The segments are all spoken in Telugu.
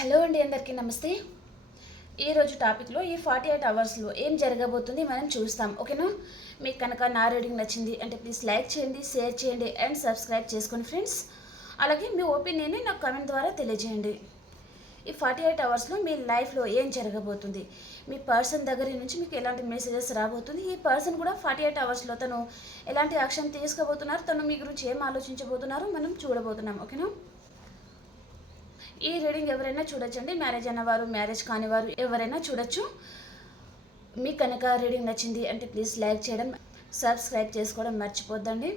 హలో అండి అందరికీ నమస్తే. ఈరోజు టాపిక్లో ఈ ఫార్టీ ఎయిట్ అవర్స్లో ఏం జరగబోతుంది మనం చూస్తాం ఓకేనా మీకు కనుక నా రీడింగ్ నచ్చింది అంటే ప్లీజ్ లైక్ చేయండి షేర్ చేయండి అండ్ సబ్స్క్రైబ్ చేసుకోండి ఫ్రెండ్స్ అలాగే మీ ఒపీనియన్ని నాకు కమెంట్ ద్వారా తెలియజేయండి. ఈ ఫార్టీ ఎయిట్ అవర్స్లో మీ లైఫ్లో ఏం జరగబోతుంది? మీ పర్సన్ దగ్గర నుంచి మీకు ఎలాంటి మెసేజెస్ రాబోతుంది? ఈ పర్సన్ కూడా ఫార్టీ ఎయిట్ అవర్స్లో తను ఎలాంటి యాక్షన్ తీసుకోబోతున్నారు? తను మీ గురించి ఏం ఆలోచించబోతున్నారో? మనం చూడబోతున్నాం ఓకేనా ఈ రీడింగ్ ఎవరైనా చూడొచ్చండి. మ్యారేజ్ అన్నవారు మ్యారేజ్ కానివారు ఎవరైనా చూడొచ్చు. మీకు కనుక రీడింగ్ నచ్చింది అంటే ప్లీజ్ లైక్ చేయడం సబ్స్క్రైబ్ చేసుకోవడం మర్చిపోద్దండి.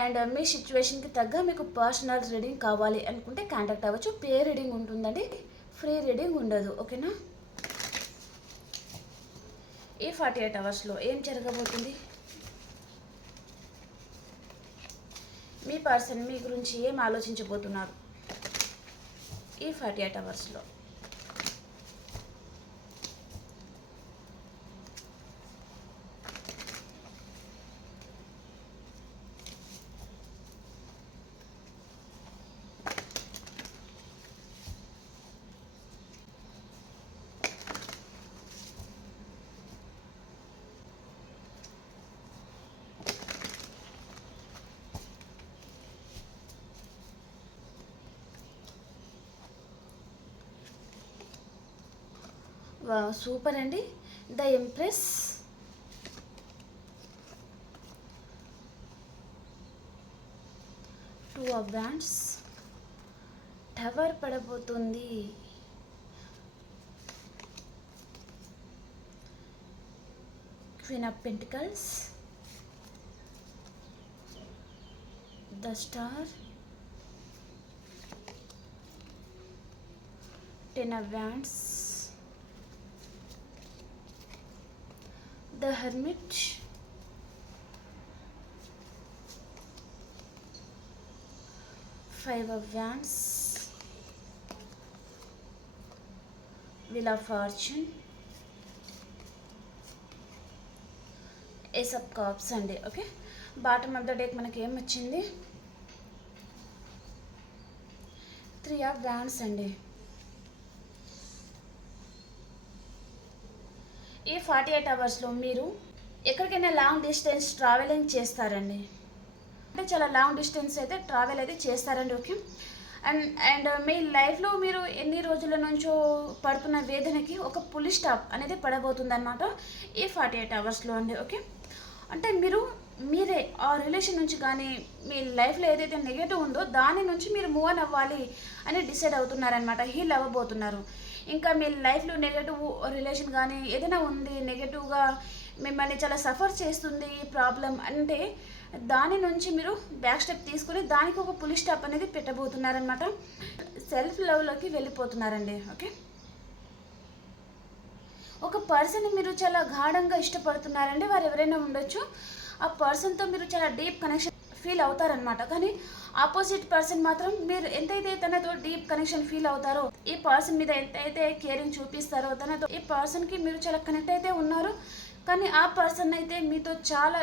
అండ్ మీ సిచ్యువేషన్కి తగ్గ మీకు పర్సనల్ రీడింగ్ కావాలి అనుకుంటే కాంటాక్ట్ అవ్వచ్చు. పే రీడింగ్ ఉంటుందండి. ఫ్రీ రీడింగ్ ఉండదు. ఓకేనా? ఈ ఫార్టీ ఎయిట్ అవర్స్లో ఏం జరగబోతుంది? మీ పర్సన్ మీ గురించి ఏం ఆలోచించబోతున్నారు? ఈ ఫార్టీ ఎయిట్ అవర్స్లో సూపర్ అండి. The empress. Two of wands tower పడబోతుంది. Queen of pentacles the star ten of wands the hermit? Five of wands. Wheel of fortune. Ace of cups అండి okay bottom of the deck మనకి ఏం వచ్చింది? త్రీ ఆఫ్ వ్యాన్స్ అండి. ఈ ఫార్టీ ఎయిట్ అవర్స్లో మీరు ఎక్కడికైనా లాంగ్ డిస్టెన్స్ ట్రావెలింగ్ చేస్తారండి. అంటే చాలా లాంగ్ డిస్టెన్స్ అయితే ట్రావెల్ అయితే చేస్తారండి ఓకే అండ్ అండ్ మీ లైఫ్లో మీరు ఎన్ని రోజుల నుంచో పడుతున్న వేదనకి ఒక పులి స్టాప్ అనేది పడబోతుంది అనమాట ఈ ఫార్టీ ఎయిట్ అవర్స్లో అండి ఓకే అంటే మీరు మీరే ఆ రిలేషన్ నుంచి కానీ మీ లైఫ్లో ఏదైతే నెగటివ్ ఉందో దాని నుంచి మీరు మూవ్ అవ్వాలి అని డిసైడ్ అవుతున్నారనమాట హీల్ అవ్వబోతున్నారు. ఇంకా మీ లైఫ్లో నెగటివ్ రిలేషన్ కానీ ఏదైనా ఉంది నెగటివ్గా మిమ్మల్ని చాలా సఫర్ చేస్తుంది ఈ ప్రాబ్లం అంటే దాని నుంచి మీరు బ్యాక్ స్టెప్ తీసుకుని దానికి ఒక పులి స్టాప్ అనేది పెట్టబోతున్నారనమాట సెల్ఫ్ లవ్లోకి వెళ్ళిపోతున్నారండి ఓకే? ఒక పర్సన్ మీరు చాలా గాఢంగా ఇష్టపడుతున్నారండి వారు ఎవరైనా ఉండొచ్చు. ఆ పర్సన్తో మీరు చాలా డీప్ కనెక్షన్ ఫీల్ అవుతారనమాట కానీ ఆపోజిట్ పర్సన్ మాత్రం మీరు ఎంతైతే తనతో డీప్ కనెక్షన్ ఫీల్ అవుతారో ఈ పర్సన్ మీద ఎంతైతే కేరింగ్ చూపిస్తారో తనతో ఈ పర్సన్కి మీరు చాలా కనెక్ట్ అయితే ఉన్నారు. కానీ ఆ పర్సన్ అయితే మీతో చాలా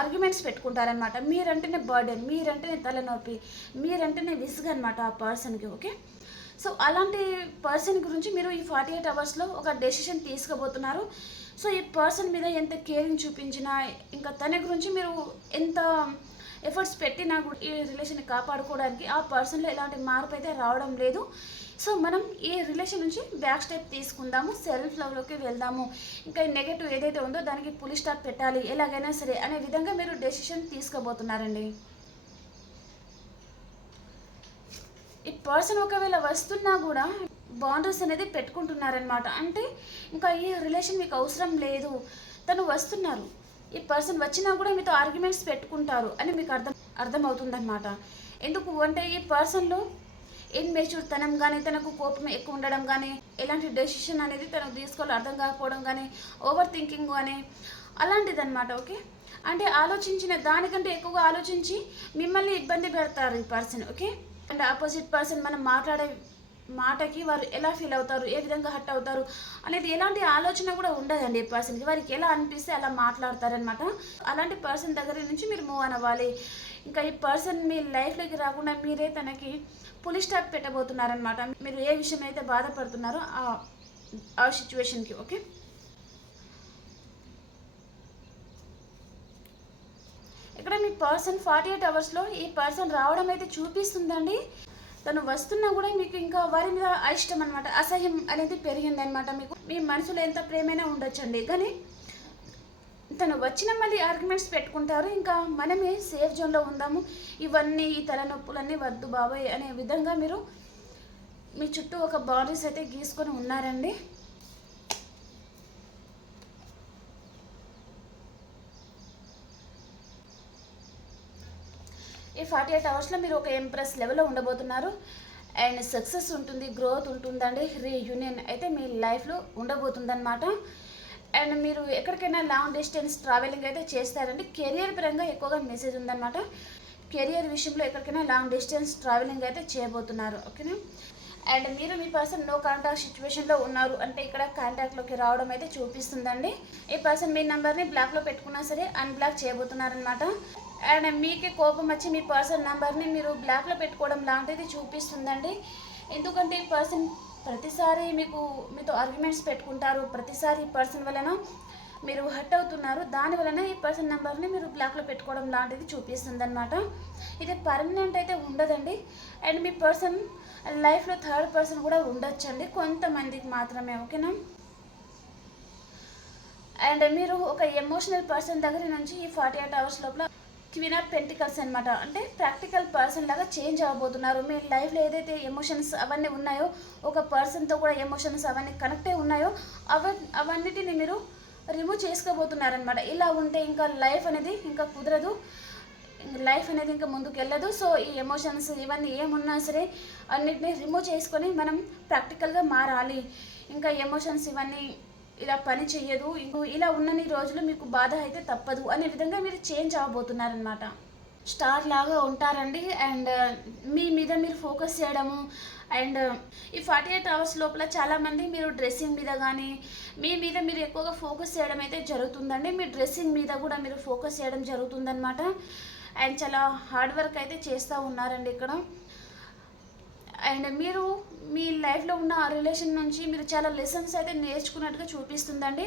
ఆర్గ్యుమెంట్స్ పెట్టుకుంటారనమాట మీరంటేనే బర్డెన్ మీరంటేనే తలనొప్పి మీరంటేనే విసుగు అనమాట ఆ పర్సన్కి ఓకే? సో అలాంటి పర్సన్ గురించి మీరు ఈ ఫార్టీ ఎయిట్ అవర్స్లో ఒక డెసిషన్ తీసుకోబోతున్నారు సో ఈ పర్సన్ మీద ఎంత కేరింగ్ చూపించినా ఇంకా తన గురించి మీరు ఎంత ఎఫర్ట్స్ పెట్టినా కూడా ఈ రిలేషన్ కాపాడుకోవడానికి ఆ పర్సన్లో ఎలాంటి మార్పు అయితే రావడం లేదు. సో మనం ఈ రిలేషన్ నుంచి బ్యాక్ స్టెప్ తీసుకుందాము సెల్ఫ్ లవ్లోకి వెళ్దాము. ఇంకా నెగటివ్ ఏదైతే ఉందో దానికి పులి స్టాప్ పెట్టాలి ఎలాగైనా సరే అనే విధంగా మీరు డెసిషన్ తీసుకోబోతున్నారండి ఈ పర్సన్ ఒకవేళ వస్తున్నా కూడా బౌండరీస్ అనేది పెట్టుకుంటున్నారనమాట అంటే ఇంకా ఈ రిలేషన్ మీకు అవసరం లేదు. తను వస్తున్నారు. ఈ పర్సన్ వచ్చినా కూడా మీతో ఆర్గ్యుమెంట్స్ పెట్టుకుంటారు అని మీకు అర్థం అర్థమవుతుందన్నమాట. ఎందుకు? అంటే ఈ పర్సన్లో ఇన్మెచ్యూర్ తనం కానీ తనకు కోపం ఎక్కువ ఉండడం కానీ ఎలాంటి డెసిషన్ అనేది తనకు తీసుకోవాలి అర్థం కాకపోవడం కానీ ఓవర్ థింకింగ్ కానీ అలాంటిదన్నమాట ఓకే? అంటే ఆలోచించిన దానికంటే ఎక్కువగా ఆలోచించి మిమ్మల్ని ఇబ్బంది పెడతారు ఈ person okay? And opposite person మనం మాట్లాడే మాటకి వారు ఎలా ఫీల్ అవుతారు? ఏ విధంగా హట్ అవుతారు? అనేది ఎలాంటి ఆలోచన కూడా ఉండదండి ఈ పర్సన్కి వారికి ఎలా అనిపిస్తే అలా మాట్లాడతారనమాట అలాంటి పర్సన్ దగ్గర నుంచి మీరు మూవ్ అవ్వాలి. ఇంకా ఈ పర్సన్ మీ లైఫ్లోకి రాకుండా మీరే తనకి పులి స్టాప్ పెట్టబోతున్నారనమాట మీరు ఏ విషయం అయితే బాధపడుతున్నారో ఆ ఆ సిచ్యువేషన్కి ఓకే ఇక్కడ మీ పర్సన్ ఫార్టీ ఎయిట్ అవర్స్లో ఈ పర్సన్ రావడం అయితే చూపిస్తుందండి. తను వస్తున్నా కూడా మీకు ఇంకా వారి మీద అయిష్టం అనమాట అసహ్యం అనేది పెరిగిందనమాట మీకు. మీ మనసులో ఎంత ప్రేమైనా ఉండొచ్చండి. కానీ తను వచ్చిన మళ్ళీ ఆర్గ్యుమెంట్స్ పెట్టుకుంటారు. ఇంకా మనమే సేఫ్ జోన్లో ఉందాము. ఇవన్నీ ఈ తలనొప్పులన్నీ వద్దు బాబాయ్ అనే విధంగా మీరు మీ చుట్టూ ఒక బాడీస్ అయితే గీసుకొని ఉన్నారండి. ఫార్టీ ఎయిట్ అవర్స్లో మీరు ఒక ఎంప్రెస్ లెవెల్లో ఉండబోతున్నారు. అండ్ సక్సెస్ ఉంటుంది గ్రోత్ ఉంటుందండి రీయూనియన్ అయితే మీ లైఫ్లో ఉండబోతుందన్నమాట. అండ్ మీరు ఎక్కడికైనా లాంగ్ డిస్టెన్స్ ట్రావెలింగ్ అయితే చేస్తారండి. కెరియర్ పరంగా ఎక్కువగా మెసేజ్ ఉందన్నమాట. కెరియర్ విషయంలో ఎక్కడికైనా లాంగ్ డిస్టెన్స్ ట్రావెలింగ్ అయితే చేయబోతున్నారు ఓకేనా అండ్ మీరు మీ పర్సన్ నో కాంటాక్ట్ సిచ్యువేషన్లో ఉన్నారు అంటే ఇక్కడ కాంటాక్ట్లోకి రావడం అయితే చూపిస్తుందండి. ఈ పర్సన్ మీ నెంబర్ని బ్లాక్లో పెట్టుకున్నా సరే అన్బ్లాక్ చేయబోతున్నారనమాట అండ్ మీకే కోపం వచ్చి మీ పర్సన్ నెంబర్ని మీరు బ్లాక్లో పెట్టుకోవడం లాంటిది చూపిస్తుందండి. ఎందుకంటే ఈ పర్సన్ ప్రతిసారి మీకు మీతో ఆర్గ్యుమెంట్స్ పెట్టుకుంటారు. ప్రతిసారి ఈ పర్సన్ వలన మీరు హర్ట్ అవుతున్నారు. దాని వలన ఈ పర్సన్ నెంబర్ని మీరు బ్లాక్లో పెట్టుకోవడం లాంటిది చూపిస్తుంది అనమాట ఇది పర్మనెంట్ అయితే ఉండదండి. అండ్ మీ పర్సన్ లైఫ్లో థర్డ్ పర్సన్ కూడా ఉండొచ్చండి. కొంతమందికి మాత్రమే ఓకేనా? అండ్ మీరు ఒక ఎమోషనల్ పర్సన్ దగ్గర నుంచి ఈ ఫార్టీ ఎయిట్ అవర్స్ లోపల క్వీన్ ఆఫ్ పెంటికల్స్ అనమాట అంటే ప్రాక్టికల్ పర్సన్ లాగా చేంజ్ అవ్వబోతున్నారు. మీ లైఫ్లో ఏదైతే ఎమోషన్స్ అవన్నీ ఉన్నాయో ఒక పర్సన్తో కూడా ఎమోషన్స్ అవన్నీ కనెక్ట్ అయి ఉన్నాయో అవ అవన్నిటిని మీరు రిమూవ్ చేసుకోబోతున్నారనమాట ఇలా ఉంటే ఇంకా లైఫ్ అనేది ఇంకా కుదరదు. లైఫ్ అనేది ఇంకా ముందుకు వెళ్ళదు. సో ఈ ఎమోషన్స్ ఇవన్నీ ఏమున్నా సరే అన్నిటిని రిమూవ్ చేసుకొని మనం ప్రాక్టికల్గా మారాలి. ఇంకా ఎమోషన్స్ ఇవన్నీ ఇలా పని చెయ్యదు. ఇంకో ఇలా ఉన్నన్ని రోజులు మీకు బాధ అయితే తప్పదు అనే విధంగా మీరు చేంజ్ అవ్వబోతున్నారనమాట స్టార్ లాగా ఉంటారండి. అండ్ మీ మీద మీరు ఫోకస్ చేయడము. అండ్ ఈ ఫార్టీ ఎయిట్ అవర్స్ లోపల చాలామంది మీరు డ్రెస్సింగ్ మీద కానీ మీ మీద మీరు ఎక్కువగా ఫోకస్ చేయడం అయితే జరుగుతుందండి. మీ డ్రెస్సింగ్ మీద కూడా మీరు ఫోకస్ చేయడం జరుగుతుందనమాట అండ్ చాలా హార్డ్ వర్క్ అయితే చేస్తూ ఉన్నారండి ఇక్కడ. అండ్ మీరు మీ లైఫ్లో ఉన్న ఆ రిలేషన్ నుంచి మీరు చాలా లెసన్స్ అయితే నేర్చుకున్నట్టుగా చూపిస్తుందండి.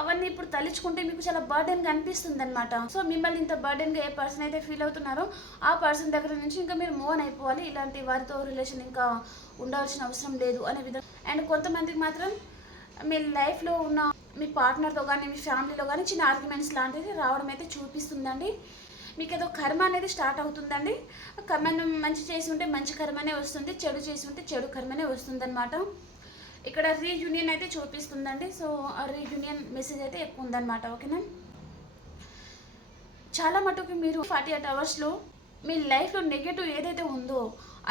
అవన్నీ ఇప్పుడు తలుచుకుంటే మీకు చాలా బర్డెన్గా అనిపిస్తుంది అనమాట సో మిమ్మల్ని ఇంత బర్డెన్గా ఏ పర్సన్ అయితే ఫీల్ అవుతున్నారో ఆ పర్సన్ దగ్గర నుంచి ఇంకా మీరు మోన్ అయిపోవాలి. ఇలాంటి వారితో రిలేషన్ ఇంకా ఉండాల్సిన అవసరం లేదు అనే విధంగా అండ్ కొంతమందికి మాత్రం మీ లైఫ్లో ఉన్న మీ పార్ట్నర్తో కానీ మీ ఫ్యామిలీలో కానీ చిన్న ఆర్గ్యుమెంట్స్ లాంటివి రావడం అయితే చూపిస్తుందండి. మీకు ఏదో కర్మ అనేది స్టార్ట్ అవుతుందండి. కర్మను మంచి చేసి ఉంటే మంచి కర్మనే వస్తుంది చెడు చేసి ఉంటే చెడు కర్మనే వస్తుందన్నమాట. ఇక్కడ రీయూనియన్ అయితే చూపిస్తుందండి. సో ఆ రీయూనియన్ మెసేజ్ అయితే ఎక్కువ ఉందన్నమాట ఓకేనా చాలా మటుకు మీరు ఫార్టీ ఎయిట్ అవర్స్లో మీ లైఫ్లో నెగటివ్ ఏదైతే ఉందో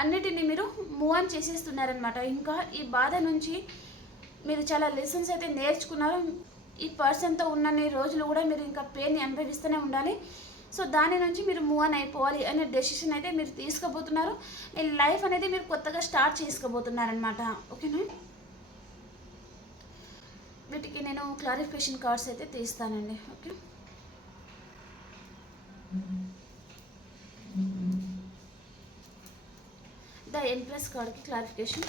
అన్నిటిని మీరు మూవ్ ఆన్ చేసేస్తున్నారనమాట ఇంకా ఈ బాధ నుంచి మీరు చాలా లెసన్స్ అయితే నేర్చుకున్నారు. ఈ పర్సన్తో ఉన్నన్ని రోజులు కూడా మీరు ఇంకా పెయిన్ అనుభవిస్తూనే ఉండాలి. సో దాని నుంచి మీరు మూవ్ ఆన్ అయిపోవాలి అనే డెసిషన్ అయితే మీరు తీసుకోబోతున్నారు మీ లైఫ్ అనేది మీరు కొత్తగా స్టార్ట్ చేసుకోబోతున్నారనమాట ఓకేనా? వీటికి నేను క్లారిఫికేషన్ కార్డ్స్ అయితే తీస్తానండి. ఓకే? ద ఎంప్రెస్ కార్డ్కి క్లారిఫికేషన్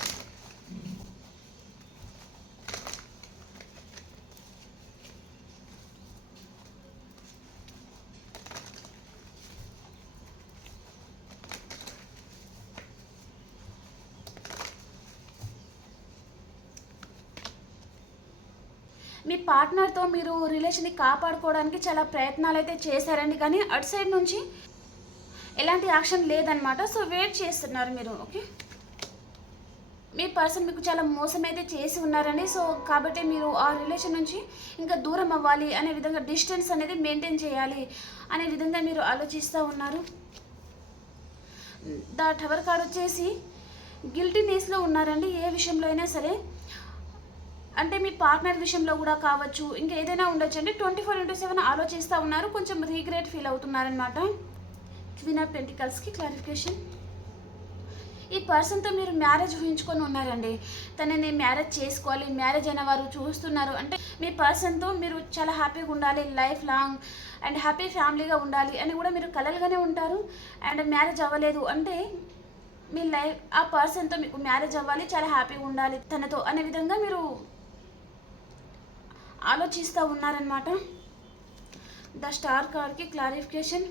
మీ పార్ట్నర్తో మీరు రిలేషన్ని కాపాడుకోవడానికి చాలా ప్రయత్నాలు అయితే చేశారండి. కానీ అటు సైడ్ నుంచి ఎలాంటి యాక్షన్ లేదనమాట సో వెయిట్ చేస్తున్నారు మీరు ఓకే మీ పర్సన్ మీకు చాలా మోసం అయితే చేసి ఉన్నారండి. సో కాబట్టి మీరు ఆ రిలేషన్ నుంచి ఇంకా దూరం అవ్వాలి అనే విధంగా డిస్టెన్స్ అనేది మెయింటైన్ చేయాలి అనే విధంగా మీరు ఆలోచిస్తూ ఉన్నారు. ద టవర్ కార్డ్ వచ్చేసి గిల్టీనెస్లో ఉన్నారండి. ఏ విషయంలో అయినా సరే అంటే మీ పార్ట్నర్ విషయంలో కూడా కావచ్చు ఇంకా ఏదైనా ఉండొచ్చు అండి. ట్వంటీ ఫోర్ ఇంటూ సెవెన్ ఆలోచిస్తూ ఉన్నారు. కొంచెం రీగ్రెట్ ఫీల్ అవుతున్నారనమాట క్వీన్ ఆఫ్ పెంటికల్స్కి క్లారిఫికేషన్. ఈ పర్సన్తో మీరు మ్యారేజ్ ఊహించుకొని ఉన్నారండి. తనని మ్యారేజ్ చేసుకోవాలి మ్యారేజ్ అయిన వారు చూస్తున్నారు. అంటే మీ పర్సన్తో మీరు చాలా హ్యాపీగా ఉండాలి లైఫ్ లాంగ్ అండ్ హ్యాపీ ఫ్యామిలీగా ఉండాలి అని కూడా మీరు కలలుగానే ఉంటారు. అండ్ మ్యారేజ్ అవ్వలేదు అంటే మీ లైఫ్ ఆ పర్సన్తో మీకు మ్యారేజ్ అవ్వాలి చాలా హ్యాపీగా ఉండాలి తనతో అనే విధంగా మీరు ఆలోచిస్తూ ఉన్నారనమాట ద స్టార్ కార్డ్కి క్లారిఫికేషన్.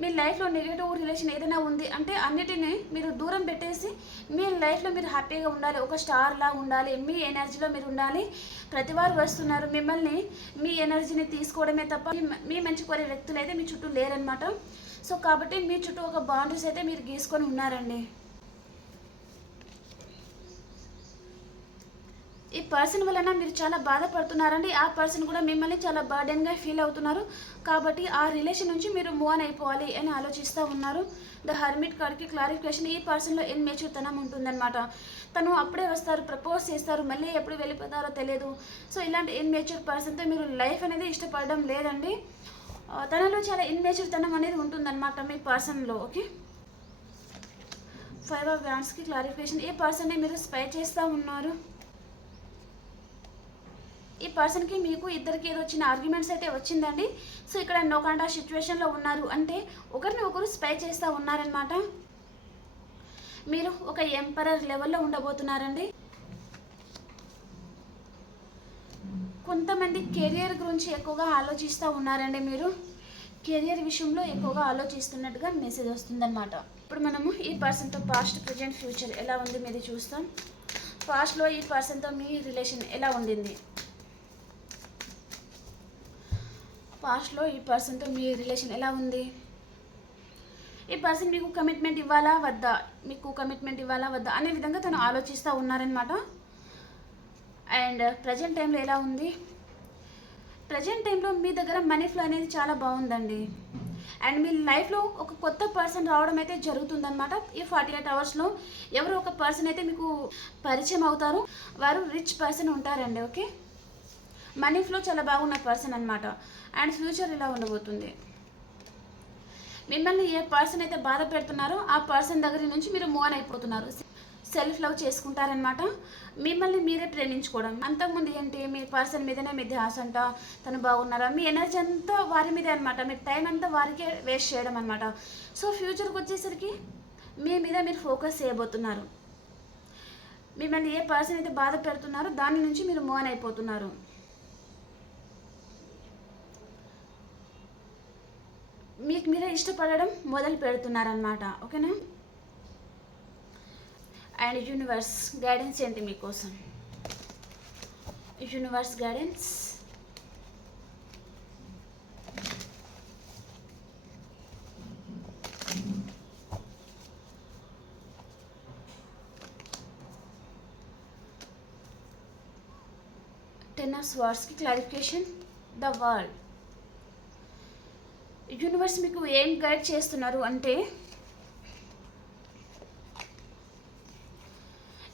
మీ లైఫ్లో నెగిటివ్ రిలేషన్ ఏదైనా ఉంది అంటే అన్నిటినీ మీరు దూరం పెట్టేసి మీ లైఫ్లో మీరు హ్యాపీగా ఉండాలి ఒక స్టార్లా ఉండాలి మీ ఎనర్జీలో మీరు ఉండాలి. ప్రతి వారు వస్తున్నారు మిమ్మల్ని మీ ఎనర్జీని తీసుకోవడమే తప్ప మీ- మీ మంచి కోరే వ్యక్తులు అయితే మీ చుట్టూ లేరనమాట సో కాబట్టి మీ చుట్టూ ఒక బౌండరీస్ అయితే మీరు గీసుకొని ఉన్నారండి. ఈ పర్సన్ వలన మీరు చాలా బాధపడుతున్నారండి. ఆ పర్సన్ కూడా మిమ్మల్ని చాలా బర్డెన్గా ఫీల్ అవుతున్నారు. కాబట్టి ఆ రిలేషన్ నుంచి మీరు మూవ్ ఆన్ అయిపోవాలి అని ఆలోచిస్తూ ఉన్నారు. ద హర్మిట్ కార్డ్కి క్లారిఫికేషన్ ఈ పర్సన్లో ఇన్మేచ్యూర్తనం ఉంటుందన్నమాట. తను అప్పుడే వస్తారు ప్రపోజ్ చేస్తారు మళ్ళీ ఎప్పుడు వెళ్ళిపోతారో తెలియదు సో ఇలాంటి ఇన్మేచ్యూర్ పర్సన్తో మీరు లైఫ్ అనేది ఇష్టపడడం లేదండి. తనలో చాలా ఇన్మేచ్యూర్తనం అనేది ఉంటుందన్నమాట మీ పర్సన్లో ఓకే ఫైవ్ ఆఫ్ వ్యాన్స్కి క్లారిఫికేషన్ ఏ పర్సన్ని మీరు స్పై చేస్తూ ఉన్నారు? ఈ పర్సన్కి మీకు ఇద్దరికి ఏదో వచ్చిన ఆర్గ్యుమెంట్స్ అయితే వచ్చిందండి. సో ఇక్కడ నోకాండా సిచ్యువేషన్లో ఉన్నారు. అంటే ఒకరిని ఒకరు స్పై చేస్తూ ఉన్నారనమాట మీరు ఒక ఎంపరర్ లెవెల్లో ఉండబోతున్నారండి. కొంతమంది కెరియర్ గురించి ఎక్కువగా ఆలోచిస్తూ ఉన్నారండి మీరు. కెరియర్ విషయంలో ఎక్కువగా ఆలోచిస్తున్నట్టుగా మెసేజ్ వస్తుందన్నమాట. ఇప్పుడు మనము ఈ పర్సన్తో పాస్ట్ ప్రజెంట్ ఫ్యూచర్ ఎలా ఉంది మీది చూస్తాం. పాస్ట్లో ఈ పర్సన్తో మీ రిలేషన్ ఎలా ఉండింది? పాస్ట్లో ఈ పర్సన్తో మీ రిలేషన్ ఎలా ఉంది? ఈ పర్సన్ మీకు కమిట్మెంట్ ఇవ్వాలా? వద్దా? మీకు కమిట్మెంట్ ఇవ్వాలా? వద్దా? అనే విధంగా తను ఆలోచిస్తూ ఉన్నారనమాట అండ్ ప్రజెంట్ టైంలో ఎలా ఉంది? ప్రజెంట్ టైంలో మీ దగ్గర మనీ ఫ్లో అనేది చాలా బాగుందండి. అండ్ మీ లైఫ్లో ఒక కొత్త పర్సన్ రావడం అయితే జరుగుతుందనమాట ఈ ఫార్టీ ఎయిట్ అవర్స్లో ఎవరు ఒక పర్సన్ అయితే మీకు పరిచయం అవుతారు. వారు రిచ్ పర్సన్ ఉంటారండి ఓకే మనీ ఫ్లో చాలా బాగున్న పర్సన్ అనమాట అండ్ ఫ్యూచర్ ఇలా ఉండబోతుంది? మిమ్మల్ని ఏ పర్సన్ అయితే బాధ పెడుతున్నారో ఆ పర్సన్ దగ్గర నుంచి మీరు మోన్ అయిపోతున్నారు. సెల్ఫ్ లవ్ చేసుకుంటారనమాట మిమ్మల్ని మీరే ప్రేమించుకోవడం. అంతకుముందు ఏంటి? మీ పర్సన్ మీదనే మీ ధ్యాస అంట తను బాగున్నారా? మీ ఎనర్జీ అంతా వారి మీదే అనమాట మీ టైం అంతా వారికే వేస్ట్ చేయడం అనమాట సో ఫ్యూచర్కి వచ్చేసరికి మీ మీద మీరు ఫోకస్ చేయబోతున్నారు. మిమ్మల్ని ఏ పర్సన్ అయితే బాధ పెడుతున్నారో దాని నుంచి మీరు మోన్ అయిపోతున్నారు. మీకు మీరే ఇష్టపడడం మొదలు పెడుతున్నారనమాట ఓకేనా? అండ్ యూనివర్స్ గైడెన్స్ ఏంటి మీకోసం? Universe guidance? టెన్ ఆఫ్ స్వార్డ్స్కి క్లారిఫికేషన్ ద వరల్డ్. యూనివర్స్ మీకు ఏం గైడ్ చేస్తున్నారు అంటే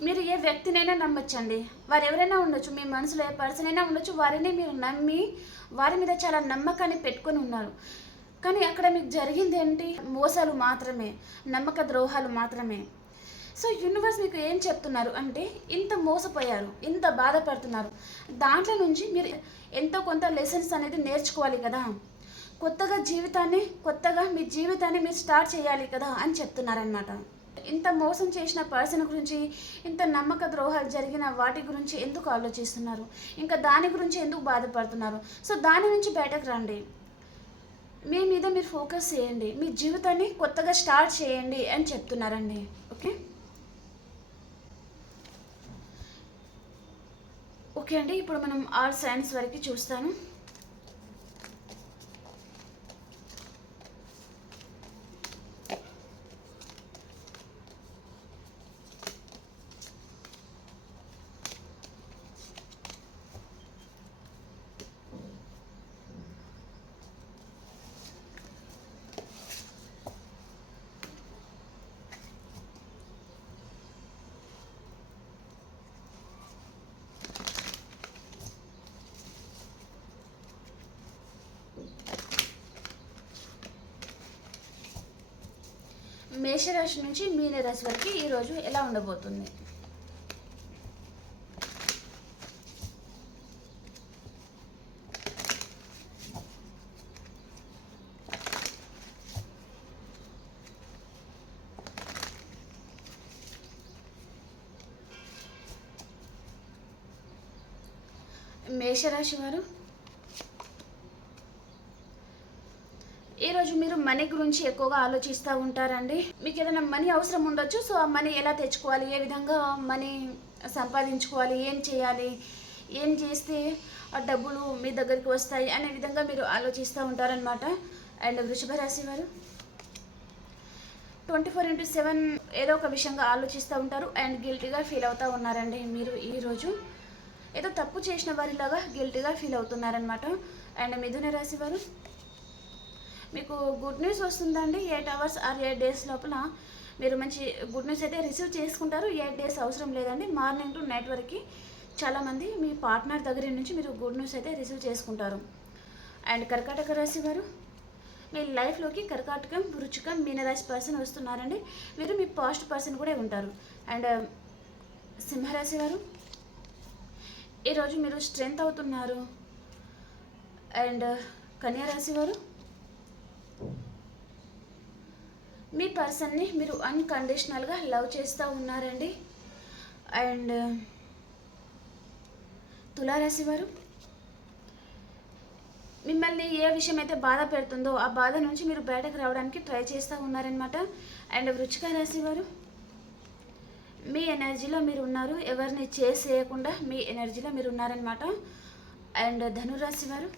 మీరు ఏ వ్యక్తినైనా నమ్మొచ్చండి. వారు ఎవరైనా ఉండొచ్చు మీ మనసులో ఏ పర్సన్ అయినా ఉండొచ్చు వారిని మీరు నమ్మి వారి మీద చాలా నమ్మకాన్ని పెట్టుకొని ఉన్నారు. కానీ అక్కడ మీకు జరిగింది ఏంటి? మోసాలు మాత్రమే నమ్మక ద్రోహాలు మాత్రమే. సో యూనివర్స్ మీకు ఏం చెప్తున్నారు అంటే ఇంత మోసపోయారు ఇంత బాధపడుతున్నారు. దాంట్లో నుంచి మీరు ఎంతో కొంత లెసన్స్ అనేది నేర్చుకోవాలి కదా? కొత్తగా జీవితాన్ని కొత్తగా మీ జీవితాన్ని మీరు స్టార్ట్ చేయాలి కదా అని చెప్తున్నారనమాట ఇంత మోసం చేసిన పర్సన్ గురించి ఇంత నమ్మక ద్రోహాలు జరిగిన వాటి గురించి ఎందుకు ఆలోచిస్తున్నారు? ఇంకా దాని గురించి ఎందుకు బాధపడుతున్నారు? సో దాని నుంచి బయటకు రండి. మీ మీద మీరు ఫోకస్ చేయండి. మీ జీవితాన్ని కొత్తగా స్టార్ట్ చేయండి అని చెప్తున్నారండి. ఓకే? ఓకే అండి. ఇప్పుడు మనం ఆల్ సైన్స్ వరకు చూస్తాను. మేషరాశి నుంచి మీనరాశి వరకు ఈరోజు ఎలా ఉండబోతుంది? మేషరాశి వారు ఈరోజు మీరు మనీ గురించి ఎక్కువగా ఆలోచిస్తూ ఉంటారండి? మీకు ఏదైనా మనీ అవసరం ఉండొచ్చు సో ఆ మనీ ఎలా తెచ్చుకోవాలి ఏ విధంగా మనీ సంపాదించుకోవాలి ఏం చేయాలి ఏం చేస్తే ఆ డబ్బులు మీ దగ్గరికి వస్తాయి అనే విధంగా మీరు ఆలోచిస్తూ ఉంటారనమాట అండ్ వృషభ రాశి వారు? ట్వంటీ ఫోర్ ఇంటూ సెవెన్ ఏదో ఒక విషయంగా ఆలోచిస్తూ ఉంటారు అండ్ గిల్టీగా ఫీల్ అవుతూ ఉన్నారండి మీరు ఈరోజు ఏదో తప్పు చేసిన వారిలాగా గిల్టీగా ఫీల్ అవుతున్నారనమాట అండ్ మిథున రాశి వారు? మీకు గుడ్ న్యూస్ వస్తుందండి. Eight hours or eight days లోపల మీరు మంచి గుడ్ న్యూస్ అయితే రిసీవ్ చేసుకుంటారు. ఎయిట్ డేస్ అవసరం లేదండి. మార్నింగ్ టు నైట్ వరకు చాలామంది మీ పార్ట్నర్ దగ్గర నుంచి మీరు గుడ్ న్యూస్ అయితే రిసీవ్ చేసుకుంటారు. అండ్ కర్కాటక రాశి వారు మీ లైఫ్లోకి కర్కాటకం రుచికం మీనరాశి పర్సన్ వస్తున్నారండి. మీరు మీ పాస్ట్ పర్సన్ కూడా ఉంటారు. అండ్ um, సింహరాశి వారు ఈరోజు మీరు స్ట్రెంగ్త్ అవుతున్నారు. అండ్ కన్యారాశి వారు మీ పర్సన్ని మీరు అన్కండిషనల్గా లవ్ చేస్తూ ఉన్నారండి. అండ్ తులారాశి వారు మిమ్మల్ని ఏ విషయం అయితే బాధ పెడుతుందో ఆ బాధ నుంచి మీరు బయటకు రావడానికి ట్రై చేస్తూ ఉన్నారనమాట అండ్ వృచ్చిక రాశి వారు మీ ఎనర్జీలో మీరు ఉన్నారు. ఎవరిని చేసేయకుండా మీ ఎనర్జీలో మీరు ఉన్నారనమాట అండ్ ధనురాశి వారు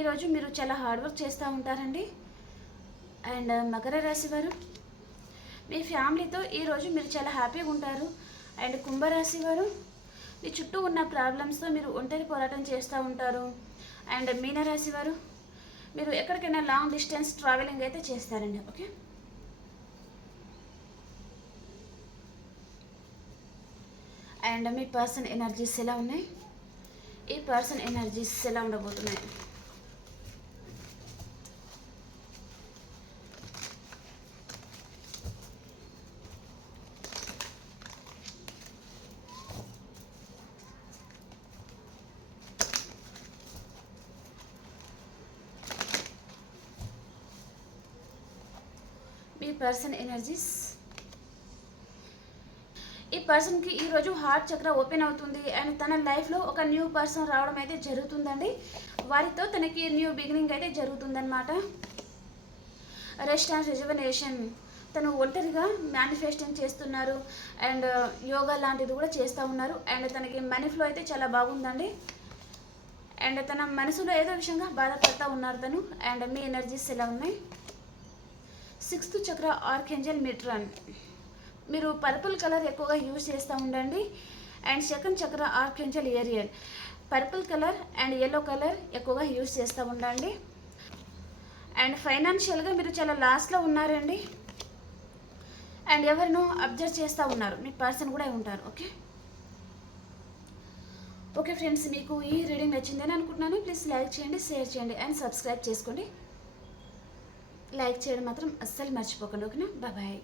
ఈరోజు మీరు చాలా హార్డ్ వర్క్ చేస్తూ ఉంటారండి. అండ్ మకర రాశి వారు మీ ఫ్యామిలీతో ఈరోజు మీరు చాలా హ్యాపీగా ఉంటారు. అండ్ కుంభరాశి వారు మీ చుట్టూ ఉన్న ప్రాబ్లమ్స్తో మీరు ఒంటరి పోరాటం చేస్తూ ఉంటారు. అండ్ మీనరాశి వారు మీరు ఎక్కడికైనా లాంగ్ డిస్టెన్స్ ట్రావెలింగ్ అయితే చేస్తారండి ఓకే? అండ్ మీ పర్సన్ ఎనర్జీస్ ఎలా ఉన్నాయి? ఈ పర్సన్ ఎనర్జీస్ ఎలా ఉండబోతున్నాయి? మీ పర్సన్ ఎనర్జీస్ ఈ పర్సన్కి ఈరోజు హార్ట్ చక్ర ఓపెన్ అవుతుంది అండ్ తన లైఫ్లో ఒక న్యూ పర్సన్ రావడం అయితే జరుగుతుందండి. వారితో తనకి న్యూ బిగినింగ్ అయితే జరుగుతుందన్నమాట. రెస్ట్ అండ్ రిజర్వనేషన్ తను ఒంటరిగా మేనిఫెస్టింగ్ చేస్తున్నారు అండ్ uh, యోగా లాంటిది కూడా చేస్తూ ఉన్నారు అండ్ తనకి మనీ ఫ్లో అయితే చాలా బాగుందండి. అండ్ తన మనసులో ఏదో విషయంగా బాధపడుతూ ఉన్నారు తను అండ్ మీ ఎనర్జీస్ ఎలా ఉన్నాయి? సిక్స్త్ చక్ర ఆర్కెంజల్ మిట్రన్ మీరు పర్పుల్ కలర్ ఎక్కువగా యూజ్ చేస్తూ ఉండండి. And second chakra archangel Ariel. Purple colour and yellow colour ఎక్కువగా యూజ్ చేస్తూ ఉండండి. అండ్ ఫైనాన్షియల్గా మీరు చాలా లాస్ట్లో ఉన్నారండి. అండ్ ఎవరినో అబ్జర్వ్ చేస్తూ ఉన్నారు. మీ పర్సన్ కూడా ఉంటారు. ఓకే? ఓకే ఫ్రెండ్స్ మీకు ఈ రీడింగ్ నచ్చిందని అనుకుంటున్నాను. ప్లీజ్ లైక్ చేయండి షేర్ చేయండి అండ్ సబ్స్క్రైబ్ చేసుకోండి. లైక్ చేయడం మాత్రం అస్సలు మర్చిపోకండి ఓకేనా? బాయ్